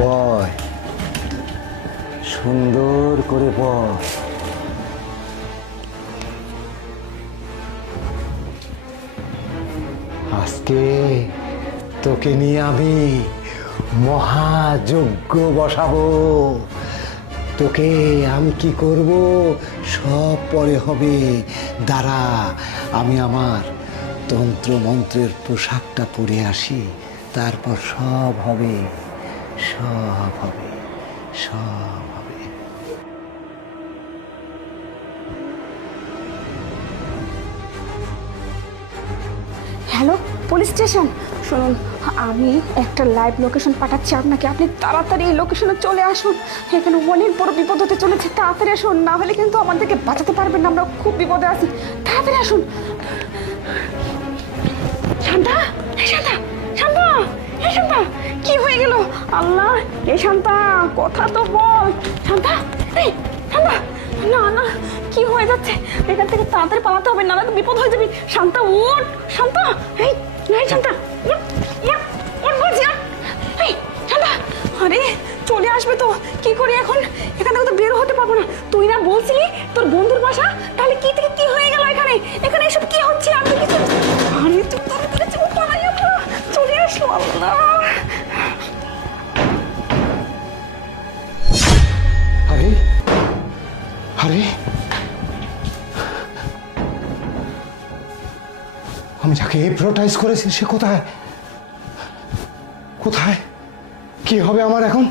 বয়, সুন্দর করে বয়। আজকে তোকে নিয়ে আমি মহাযজ্ঞ বসাবো। তোকে আমি কি করব সব পরে হবে। দাঁড়া, আমি আমার তন্ত্র মন্ত্রের পোশাকটা পরে আসি, তারপর সব হবে, সব হবে, সব হবে। Hello, police station. শুনুন, আমি একটা লাইভ লোকেশন পাঠাচ্ছি আপনাকে। আপনি তাড়াতাড়ি এই লোকেশনে চলে আসুন। এখানে অনেক বড় বিপদ হতে চলেছে। তাড়াতাড়ি আসুন, না হলে কিন্তু আমাদেরকে বাঁচাতে পারবেন না। আমরা খুব বিপদে আছি। তাড়াতাড়ি আসুন। শান্তা, শান্তা, শান্তা, শান্তা, কি হয়ে গেল? আল্লাহ, শান্তা, কথা তো বল। শান্তা, এই শান্তা, না না, কি হয়ে যাচ্ছে? এখান থেকে তাড়াতাড়ি পালাতে হবে, না তো বিপদ হয়ে যাবে। শান্তা, উঠ। শান্তা, এই শান্তা, উঠ, উঠ, উঠ বলছি। এই শান্তা, আরে চলে আসবে তো, কি করি এখন? এখান থেকে তো বের হতে পারবো না। তুই না বলছিলি তোর বন্ধুর বাসা, তাহলে কি থেকে কি হয়ে গেল এখানে? এখানে এসব কি হচ্ছে? আমি কিছু, আরে তুই তাড়াতাড়ি পালাই, আমরা চলে আসলো। আল্লাহ, আরে আরে, আমি যাকে হিপনোটাইজ করেছি সে কোথায়? কোথায়? কি হবে আমার এখন?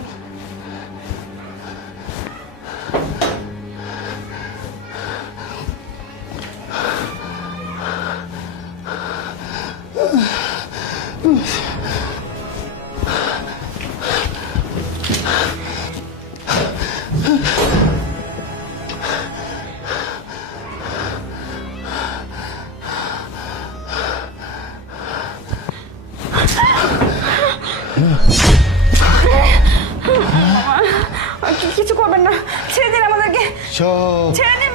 কিছু করবেন না, ছেড়ে দিন আমাদেরকে, সব ছেড়ে দিন।